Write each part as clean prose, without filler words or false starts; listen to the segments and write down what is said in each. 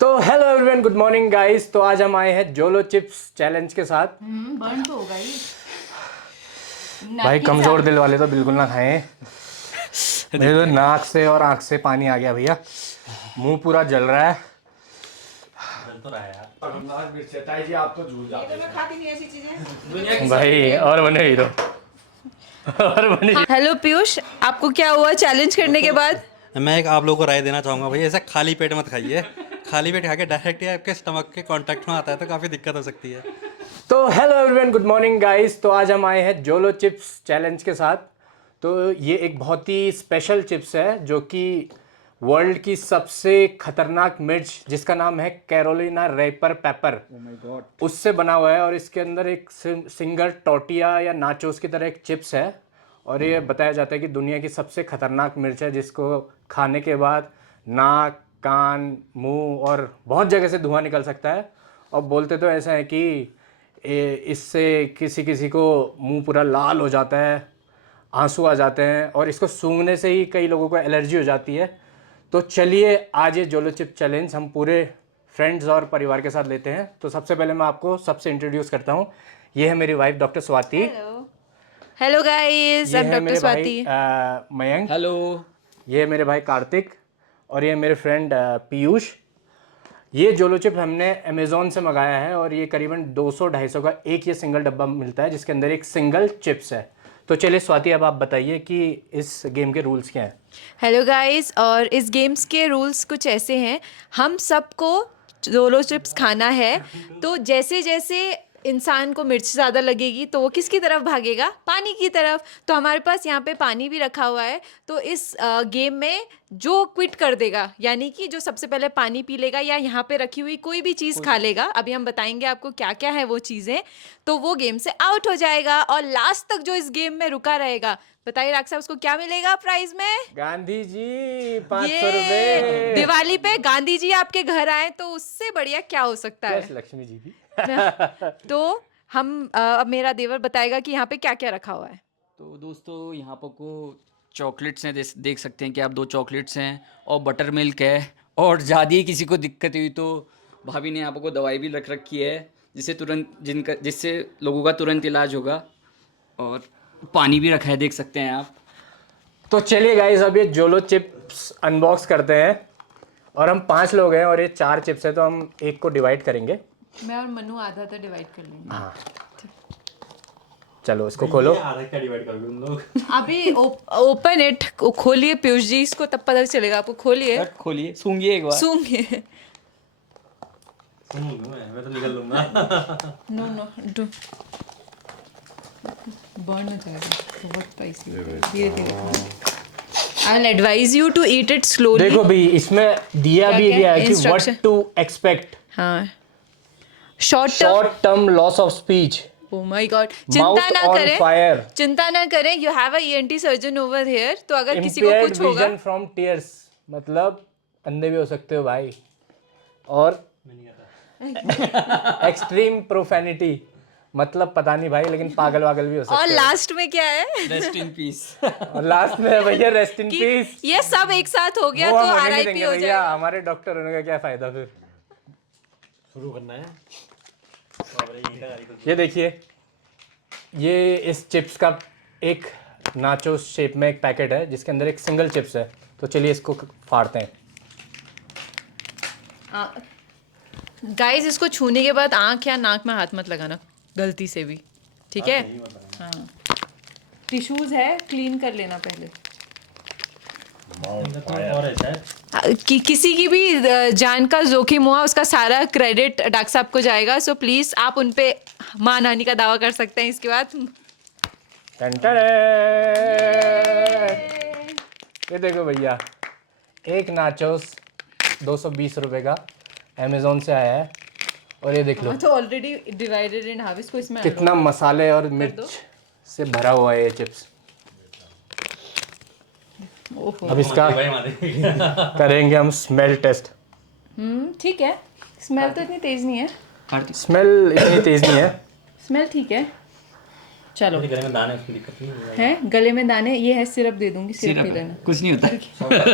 तो hello everyone, good morning guys. तो आज हम आए हैं जोलो चिप्स चैलेंज के साथ। बर्न तो होगा ही। भाई कमजोर दिल वाले तो बिल्कुल ना खाएं। मेरे तो नाक से और आंख से पानी आ गया भैया, मुंह पूरा जल रहा है। जल तो रहा है यार। खतरनाक मिर्च है ताई जी, आप तो झूठ जाते मैं खाती नहीं ऐसी चीजें। दुनिया की भाई। और बने हीरो और बने हेलो पीयूष, आपको क्या हुआ चैलेंज करने के बाद? मैं एक आप लोगों को राय देना चाहूँगा भाई, ऐसा खाली पेट मत खाइए। खाली पेट खा के डायरेक्ट ही आपके स्टमक के कांटेक्ट में आता है तो काफ़ी दिक्कत हो सकती है। तो hello everyone, good morning guys. तो आज हम आए हैं जोलो चिप्स चैलेंज के साथ। तो ये एक बहुत ही स्पेशल चिप्स है जो कि वर्ल्ड की सबसे खतरनाक मिर्च, जिसका नाम है कैरोलिना रेपर पेपर, उससे बना हुआ है। और इसके अंदर एक सिंगल टोर्टिया या नाचोस की तरह एक चिप्स है। और ये बताया जाता है कि दुनिया की सबसे खतरनाक मिर्च है, जिसको खाने के बाद नाक, कान, मुंह और बहुत जगह से धुआं निकल सकता है। और बोलते तो ऐसा है कि इससे किसी किसी को मुंह पूरा लाल हो जाता है, आंसू आ जाते हैं, और इसको सूंघने से ही कई लोगों को एलर्जी हो जाती है। तो चलिए आज ये जोलो चिप चैलेंज हम पूरे फ्रेंड्स और परिवार के साथ लेते हैं। तो सबसे पहले मैं आपको सबसे इंट्रोड्यूस करता हूँ। ये है मेरी wife doctor Swati. Hello guys, ये आई एम है डॉक्टर मेरे भाई स्वाति। मयंक। हेलो। ये है मेरे भाई कार्तिक। और ये मेरे फ्रेंड पीयूष। ये जोलो चिप हमने अमेज़ॉन से मंगाया है और ये करीबन 200-250 का एक ये सिंगल डब्बा मिलता है, जिसके अंदर एक सिंगल चिप्स है। तो चलिए स्वाति, अब आप बताइए कि इस गेम के रूल्स क्या हैं। हेलो गाइस, और इस गेम्स के रूल्स कुछ ऐसे हैं। हम सबको जोलो चिप्स खाना है, तो जैसे जैसे इंसान को मिर्च ज़्यादा लगेगी तो वो किसकी तरफ भागेगा? पानी की तरफ। तो हमारे पास यहाँ पे पानी भी रखा हुआ है। तो इस गेम में जो क्विट कर देगा, यानी कि जो सबसे पहले पानी पी लेगा या यहाँ पे रखी हुई कोई भी चीज़ खा लेगा, अभी हम बताएंगे आपको क्या क्या है वो चीज़ें, तो वो गेम से आउट हो जाएगा। और लास्ट तक जो इस गेम में रुका रहेगा, बताइए राख साहब, उसको क्या मिलेगा प्राइज में? गांधी जी 500 ये रुपए। दिवाली पे गांधी जी आपके घर आए तो उससे बढ़िया क्या हो सकता है? प्लस लक्ष्मी जी भी। तो हम अब मेरा देवर बताएगा कि यहाँ पे क्या क्या रखा हुआ है। तो दोस्तों यहाँ पर को चॉकलेट्स हैं, देख सकते हैं कि आप 2 चॉकलेट्स हैं और बटर मिल्क है। और ज़्यादा ही किसी को दिक्कत हुई तो भाभी ने यहाँ पर को दवाई भी रख रखी है, जिससे लोगों का तुरंत इलाज होगा। और पानी भी रखा है, देख सकते हैं आप। तो चलिए गाइस, अब ये जोलो चिप्स अनबॉक्स करते हैं। और हम 5 लोग हैं और ये 4 चिप्स है, तो हम एक को डिवाइड करेंगे। मैं और मनु आधा तो डिवाइड कर लेंगे। हाँ, चलो इसको खोलो। आधा क्या डिवाइड करोगे तुम लोग? अभी ओपन इट, खोलिए पीयूष जी, इसको तब पता चलेगा आपको। खोलिए, खोलिए, सूंघिए एक बार। सूंघिए। मैं तो निकल लूंगा। नो नो, बर्न हो जाएगा, बहुत स्पाइसी। धीरे धीरे। I will advise you to eat it slowly. देखो भी, इसमें दिया भी क्या गया है कि instruction? What to expect. हाँ, short term. Short term loss of speech, Oh my God! चिंता माउथ ना ऑन करें, फायर, चिंता ना करें। You have a ENT surgeon over here, तो अगर किसी को इम्पेयर्ड कुछ होगा। विजन फ्रॉम टीयर्स, मतलब अंधे भी हो सकते हो भाई। और एक्सट्रीम प्रोफेनिटी, मतलब पता नहीं भाई, लेकिन पागल वागल भी हो और सकते हो। लास्ट में क्या है? Rest in peace. और लास्ट में है भैया रेस्ट इन कि पीस। ये सब एक साथ हो गया वो तो हम होने नहीं RIP देंगे हो भैया, जाएगा। हमारे डॉक्टर होने का क्या फायदा फिर। शुरू करना है। ये देखिए, ये इस चिप्स का एक नाचो शेप में एक पैकेट है, जिसके अंदर एक सिंगल चिप्स है। तो चलिए इसको फाड़ते हैं। गाइस, इसको छूने के बाद आंख या नाक में हाथ मत लगाना गलती से भी, ठीक है? हाँ, टिश्यूज है, क्लीन कर लेना पहले। और ऐसा है किसी की भी जान का जोखिम हुआ, उसका सारा क्रेडिट डॉक्टर साहब को जाएगा। सो प्लीज आप उन पे मानहानि का दावा कर सकते हैं इसके बाद। ये देखो भैया, एक नाचोस 220 रुपए का अमेज़ॉन से आया है। और ये देख लो तो ऑलरेडी डिवाइडेड इन हाफ, इसको इसमें कितना मसाले और मिर्च से भरा हुआ है ये चिप्स। अब इसका करेंगे हम स्मेल टेस्ट। ठीक है। स्मेल तो इतनी तेज नहीं है। स्मेल इतनी तेज नहीं है। स्मेल ठीक है। चलो गले में दाने उसकी दिक्कत नहीं है। है गले में दाने, ये है सिरप दे दूंगी, सिरप पी लेना। कुछ नहीं होता,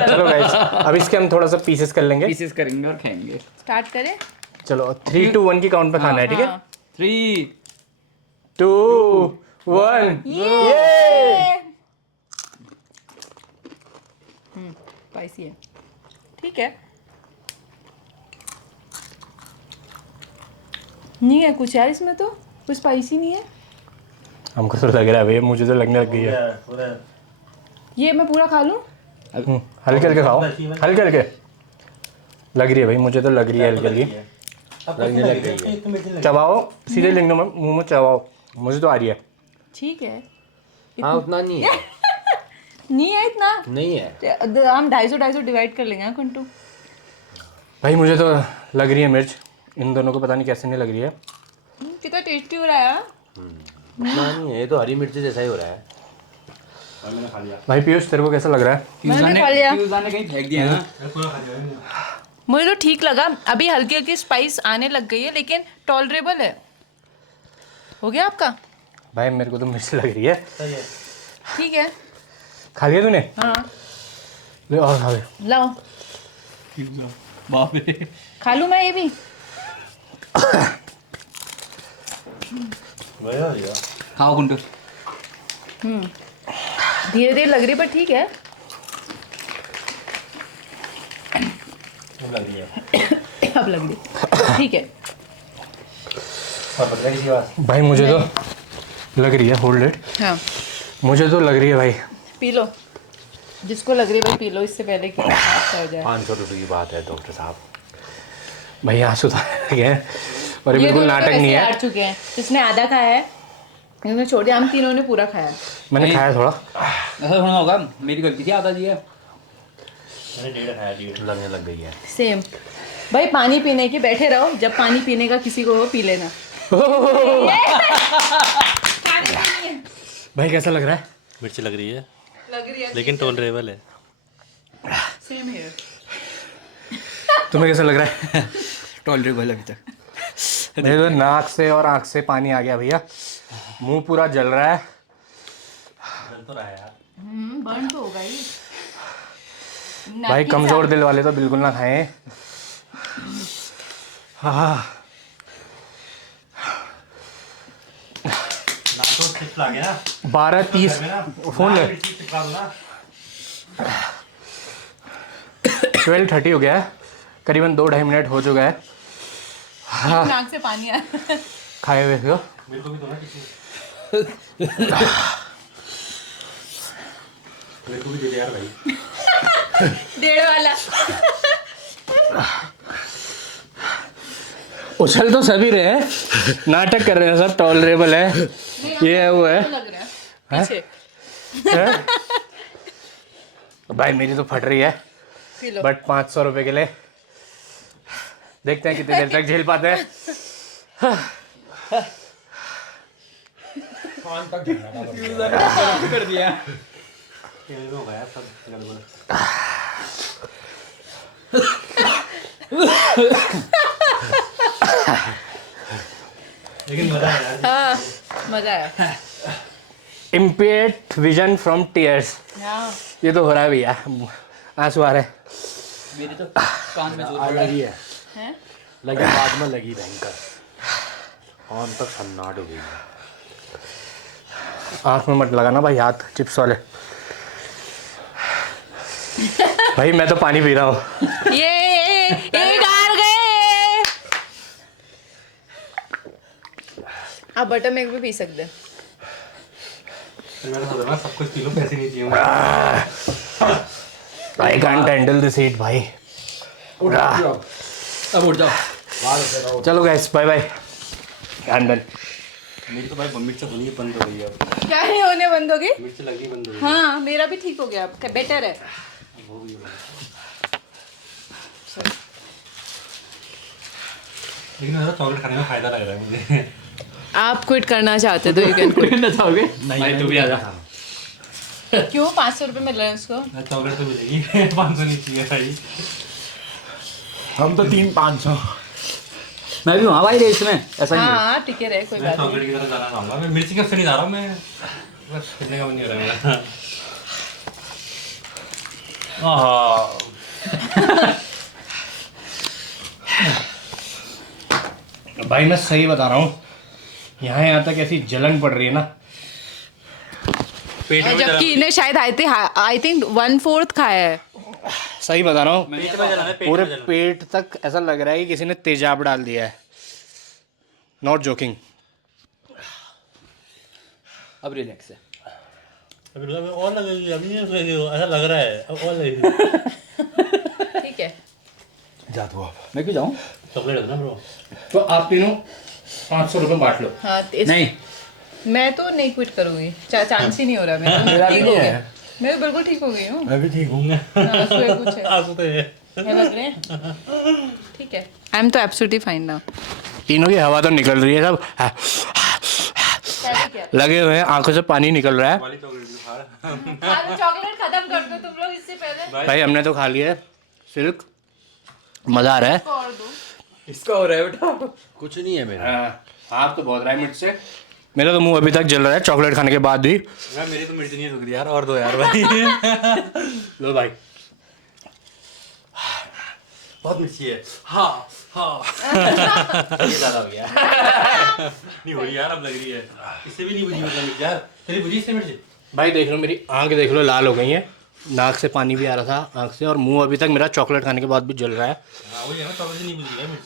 चलो गाइस, अब इसके हम थोड़ा सा पीसेस कर लेंगे। पीसेस करेंगे और खाएंगे। स्टार्ट करें। चलो 3 2 1 की काउंट पे खाना है, ठीक है? हाँ। 3 2 1 ये स्पाइसी है, ठीक है। नहीं है कुछ यार इसमें, तो कुछ स्पाइसी नहीं है। हमको तो लग रहा है भैया, मुझे तो लगने लग गई है। ये मैं पूरा खा लूं? हल्के हल्के खाओ, हल्के हल्के लग रही है भाई, मुझे तो लग रही है हल्की हल्की। लगने लग गई है। चबाओ, सीधे लिंग में मुंह में चबाओ, मुझे तो आ रही है। ठीक है। हाँ उतना नहीं है। नहीं है इतना, नहीं है। हम 250 डिवाइड कर लेंगे। हाँ कुंटू, भाई मुझे तो लग रही है मिर्च, इन दोनों को पता नहीं कैसे नहीं लग रही है। कितना टेस्टी हो रहा है यार। उतना नहीं है, ये तो हरी मिर्च जैसा ही हो रहा है। भाई पीयूष तेरे को कैसा लग रहा है? मैंने खा लिया। ने कहीं फेंक दिया ना। मुझे तो ठीक लगा, अभी हल्की हल्की स्पाइस आने लग गई है, लेकिन टॉलरेबल है। हो गया आपका? भाई मेरे को तो मिर्च लग रही है। ठीक है। खा लिया तूने? हाँ ले और खा ले। लाओ, बाप रे। खा लूँ मैं ये भी? खाओ कुंटू। धीरे धीरे लग रही है पर ठीक है। अब लग रही, ठीक है। भाई मुझे तो लग रही है, होल्ड इट। हाँ मुझे तो लग रही है भाई। पी लो, जिसको लग रही है भाई पी लो, इससे पहले कि हादसा हो जाए। 500 रुपये की बात है डॉक्टर साहब। भाई आंसू तो आ गए हैं और ये बिल्कुल दोनों तो नाटक नहीं वैसे है। हार चुके हैं, इसने आधा खाया है, इसने छोड़ दिया, हम तीनों ने पूरा खाया। मैंने खाया थोड़ा। ऐसा थोड़ा होगा, मेरी गलती थी, आधा दिया। लगने लग गई है। सेम भाई, पानी पीने की बैठे रहो, जब पानी पीने का किसी को हो पी लेना। भाई कैसा लग रहा है? मिर्च लग रही है, लग रही है लेकिन टॉलरेबल है। Same here. तुम्हें कैसा लग रहा है? टॉलरेबल अभी तक। मेरे तो नाक से और आँख से पानी आ गया भैया, मुंह पूरा जल रहा है। बर्न तो होगा ही। भाई कमजोर दिल वाले तो बिल्कुल ना खाएं। हाँ 12:30 फोन ले। 12:30 हो गया है, करीबन 2-2.5 मिनट हो चुका है। हाँ नाक से पानी आ खाए हुए हो। डेढ़ वाला। उछल तो सभी रहे हैं, नाटक कर रहे हैं सब, टॉलरेबल है ये है वो है। लग रहा है पीछे। हैं? भाई मेरी तो फट रही है, पी लो। बट 500 रुपए के लिए देखते हैं कितनी देर तक झेल पाते हैं। कर दिया। हाँ मजा आया। इम्पेयर्ड विजन फ्रॉम टीयर्स, हाँ ये तो हो रहा है भैया, आंसू आ रहे हैं। मेरी तो कान में जोर लगी है, हैं? लगी बाद में लगी भयंकर। कान तक सन्नाट हो गई है। आँख में मत लगाना भाई हाथ, चिप्स वाले। भाई मैं तो पानी पी रहा हूँ। ये एक हार गए। आप बटर मिल्क भी पी सकते हैं। सब कुछ पी लो, पैसे नहीं चाहिए। I can't handle this heat भाई। अब उठ जाओ। चलो guys bye bye, I am done. मेरी तो भाई मिर्च होनी बंद हो गई है अब। क्या नहीं होने बंद होगी? मिर्च लगी बंद हो गई। हाँ मेरा भी ठीक हो गया, अब बेटर है। लेकिन मेरा चॉकलेट खाने में फायदा लग रहा है मुझे। आप क्विट करना चाहते तो यू कैन क्विट। ना चाहोगे? नहीं तू भी आ जा। क्यों 500 रुपये मिल रहे हैं उसको? चॉकलेट तो मिलेगी, 500 नहीं चाहिए भाई। हम तो 3-500। मैं भी वहाँ भाई रेस में ऐसा नहीं है। हाँ टिके रहे कोई मैं बात नहीं। चॉकलेट की तरफ जाना चाहूँगा। मैं मिर्ची कब से नहीं जा रहा हूँ मैं, बस खेलने का मन नहीं हो रहा मेरा। आहा। भाई मैं सही बता रहा हूँ, यहाँ तक ऐसी जलन पड़ रही है ना। पेट में जबकि इन्हें शायद आई थिंक 1/4 खाया है। सही बता रहा हूँ, पेट में जलन है, पेट पूरे में जलन। पेट तक ऐसा लग रहा है कि किसी ने तेजाब डाल दिया है। Not joking. अब रिलैक्स है। अभी और लगेगी, अभी नहीं लगेगी, ऐसा लग रहा है अब और लगेगी। ठीक है। जा तू आप। मैं क्यों जाऊँ? चॉकलेट है ना ब्रो। तो आप तीनों 500 रुपये बांट लो। हाँ नहीं, मैं तो नहीं क्विट करूंगी, चांस ही नहीं हो रहा मेरा। मेरा भी ठीक नहीं हो है। गया। मैं तो बिल्कुल ठीक हो गई हूँ। मैं भी ठीक हूँ। आंसू है कुछ है। आंसू तो है। क्या लग रहे हैं? ठीक है। आई एम तो एब्सोल्युटली फाइन नाउ। तीनों की हवा तो निकल रही है, सब क्या? लगे हुए हैं, आंखों से पानी निकल रहा है। वाली चॉकलेट भी खा। चॉकलेट खत्म कर दो तुम लोग इससे पहले। भाई हमने तो खा लिया है सिल्क, मज़ा आ रहा है। और दो। इसका हो रहा है बेटा। कुछ नहीं है मेरा। आप तो बहुत रहा है मिर्च से, मेरा तो मुंह अभी तक जल रहा है चॉकलेट खाने के बाद भी। यार मेरी तो मिर्ची नहीं रुक रही यार, और दो यार भाई। लो भाई। बहुत मिर्ची है। हाँ हाँ। ये ज़्यादा हो गया। नहीं हो रही यार, अब लग रही है। इससे भी नहीं बुझी मतलब मिर्ची यार। तेरी बुझी इससे मिर्ची? भाई देख लो, मेरी आंख देख लो लाल हो गई है, नाक से पानी भी आ रहा था आंख से, और मुंह अभी तक मेरा चॉकलेट खाने के बाद भी जल रहा है। हाँ वही है ना, चॉकलेट से नहीं बुझी है मिर्च।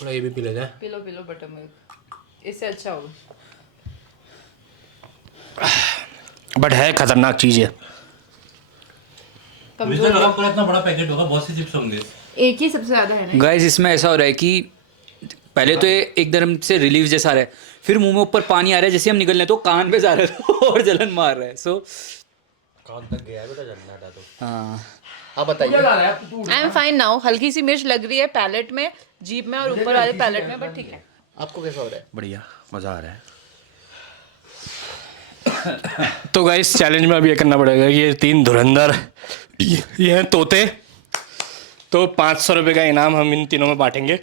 थोड़ा ये भी पी लेते हैं। पी लो बटर मिल्क, इससे अच्छा होगा। बट है खतरनाक चीज़ है। मुझे तो लगा पूरा इतना बड़ा पैकेट होगा, बहुत से चिप्स होंगे। एक ही सबसे ज्यादा है ना। गाइस इसमें ऐसा हो रहा है कि पहले तो ये एकदम से रिलीफ जैसा आ रहा है, फिर मुंह में ऊपर पानी आ रहा है, जैसे हम निकल रहे हैं तो कान पे जा रहा है और जलन मार रहा है। सो कान तक गया है बेटा जलना था तो। हाँ, आप बताइए। I am fine now. हल्की सी मिर्च लग रही है पैलेट में, जीभ में और ऊपर वाले पैलेट में, बट ठीक है। आपको कैसा हो रहा है? बढ़िया, मज़ा आ रहा है। तो गाइस चैलेंज में अभी ये करना पड़ेगा, ये 3 धुरंधर ये हैं तोते, तो 500 रुपये का इनाम हम इन तीनों में बांटेंगे।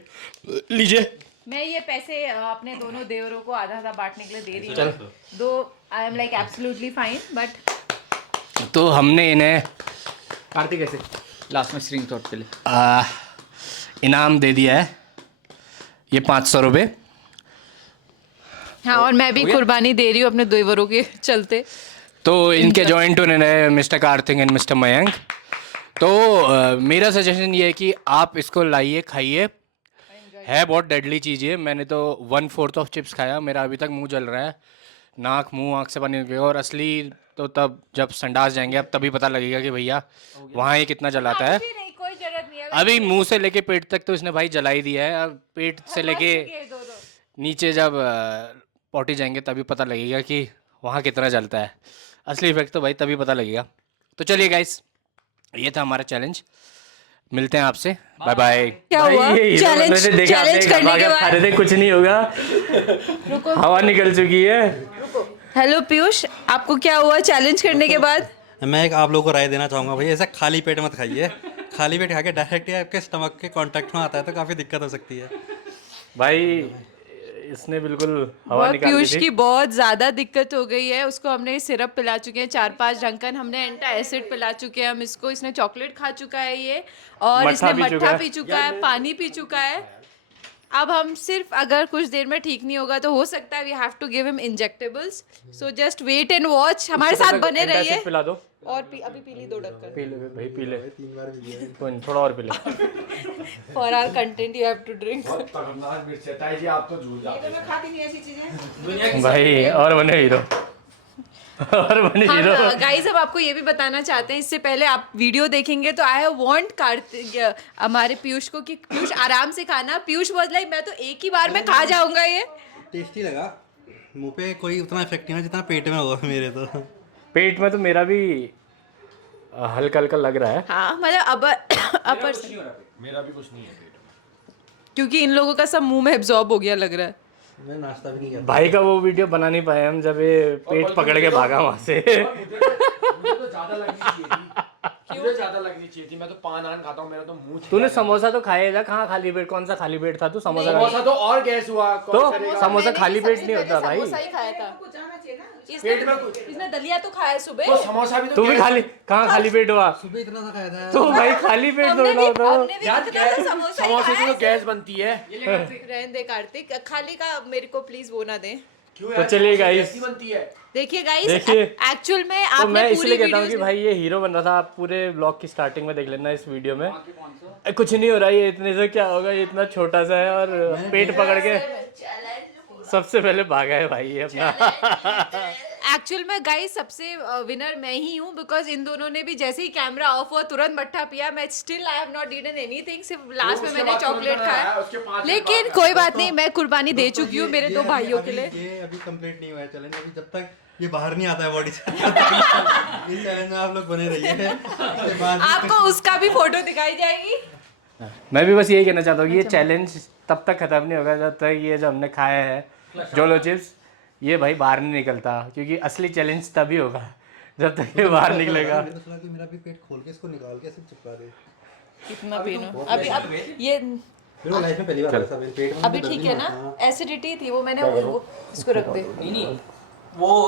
लीजिए। मैं ये पैसे अपने दोनों देवरों को आधा आधा बांटने के लिए दे रही हूँ। दो I am like absolutely fine, but तो हमने इन्हें आरती कैसे? लास्ट में स्क्रीनशॉट के लिए इनाम दे दिया है, ये 500 रुपये। हाँ, और मैं भी कुर्बानी दे रही हूँ अपने देवरों के चलते। तो इनके जॉइंट ओनर है mister Kartik and mister Mayank. तो मेरा सजेशन ये है कि आप इसको लाइए, खाइए, है बहुत डेडली चीज़ है। मैंने तो 1/4 ऑफ चिप्स खाया, मेरा अभी तक मुंह जल रहा है, नाक मुंह आँख से पानी निकलेगा। और असली तो तब जब संडास जाएंगे अब तभी पता लगेगा कि भैया वहाँ ये कितना जलाता है। नहीं, कोई जरूरत नहीं है। अभी मुंह से लेके पेट तक तो इसने भाई जला ही दिया है, अब पेट से लेके नीचे जब पॉटी जाएंगे तभी पता लगेगा कि वहाँ कितना जलता है। असली इफेक्ट तो भाई तभी पता लगेगा। तो चलिए गाइस, ये था हमारा चैलेंज, मिलते हैं आपसे, बाय बाय। क्या हुआ? चैलेंज करने के बाद थे कुछ नहीं होगा, हवा निकल चुकी है। हेलो पीयूष, आपको क्या हुआ चैलेंज करने के बाद? मैं एक आप लोगों को राय देना चाहूँगा भाई, ऐसा खाली पेट मत खाइए। खाली पेट खा के डायरेक्ट आपके स्टमक के कांटेक्ट में आता है तो काफ़ी दिक्कत हो सकती है। भाई इसने बिल्कुल हवा और निकाल दी पीयूष थी। की बहुत ज़्यादा दिक्कत हो गई है, उसको हमने सिरप पिला चुके हैं 4-5 ढंकन, हमने एंटा एसिड पिला चुके हैं हम इसको, इसने चॉकलेट खा चुका है ये, और मट्ठा इसने पी चुका मट्ठा है। पी चुका है, पानी पी चुका है। अब हम सिर्फ अगर कुछ देर में ठीक नहीं होगा तो हो सकता है we have to give him injectables, so just wait and watch, हमारे साथ बने एंटा रहिए। एसिड पिला दो। और अभी पी ली 2 ढक्कन। पी ले भाई, पी ले, 3 बार पी लिया, कोई नहीं, थोड़ा और पी ले। For our content you have to drink. खतरनाक मिर्च है ताई जी, आप तो झूठ जाते मैं खाती नहीं ऐसी चीजें। भाई और बने हीरो, और बने हीरो। गाइस अब आपको ये भी बताना चाहते हैं, इससे पहले आप वीडियो देखेंगे तो आई हैव वांट कार्तिक हमारे पीयूष को कि पीयूष आराम से खाना। पीयूष वाज लाइक मैं तो एक ही बार में खा जाऊंगा ये। टेस्टी लगा, मुंह पे कोई उतना इफेक्ट नहीं है जितना पेट में होगा मेरे तो। पेट में तो मेरा भी हल्का हल्का लग रहा है। हाँ मतलब अपर मेरा भी कुछ नहीं है पेट में। क्योंकि इन लोगों का सब मुंह में एब्जॉर्ब हो गया लग रहा है। मैं नाश्ता भी नहीं करता। भाई का वो वीडियो बना नहीं पाए हम, जब ये पेट पकड़ के भागा वहां से। मुझे तो ज़्यादा लगनी चाहिए थी। तुझे ज्यादा लगनी चाहिए थी। मैं तो पान आन खाता हूँ, मेरा तो मुंह तूने समोसा तो खाया था, कहाँ खाली पेट? कौन सा खाली पेट था तू? समोसा समोसा तो और गैस हुआ। तो समोसा खाली पेट नहीं होता भाई। समोसा ही खाया था। पेट में कुछ इसने दलिया तो खाया सुबह। तो समोसा भी तू भी खाली, कहाँ खाली पेट हुआ? सुबह इतना सा खाया था तो भाई खाली पेट हमने थोड़ा भी तो यार कितना सा गैस, समोसा ही समोसे खाया से तो गैस बनती है। रहने दे कार्तिक, खाली का मेरे को प्लीज वो ना दे। क्यों तो चलिए गाइस, कैसी बनती है? देखिए गाइस, देखिए, एक्चुअल में तो आपने मैं पूरी इसलिए कहता हूँ कि वीडियोस भाई ये हीरो बन रहा था। आप पूरे ब्लॉग की स्टार्टिंग में देख लेना इस वीडियो में। कुछ नहीं हो रहा, ये इतने से क्या होगा, ये इतना छोटा सा है और पेट पकड़ के सबसे पहले भागा है भाई ये अपना। एक्चुअल में गाइस सबसे विनर मैं ही हूँ, बिकॉज इन दोनों ने भी जैसे ही कैमरा ऑफ हुआ तुरंत मट्ठा पिया। मैं still I have not eaten anything, सिर्फ लास्ट में उसके मैंने बाद चॉकलेट तुरंत खाया। आया, उसके 5 मिनट लेकिन बाद कोई बात नहीं, मैं कुर्बानी दे चुकी हूँ मेरे दो भाइयों के लिए। ये अभी कंप्लीट नहीं हुआ है चैलेंज। अभी जब तक ये बाहर नहीं आता है बॉडी से इस चैलेंज में आप लोग बने रहिए। इसके बाद आपको उसका भी फोटो दिखाई जाएगी। मैं भी बस यही कहना चाहता हूँ कि ये चैलेंज तब तक खत्म नहीं होगा जब तक ये जो हमने खाया है जोलो चिप्स ये भाई बाहर नहीं निकलता, क्योंकि असली चैलेंज तभी होगा जब तक ये बाहर निकलेगा। मेरे को लगा कि मेरा भी पेट खोल के इसको निकाल के ऐसे चिपका दे। कितना पेन हो अभी? अब ये मेरे को लाइफ में पहली बार ऐसा पेट में अभी ठीक है ना? एसिडिटी थी वो, मैंने वो इसको रख दे। वो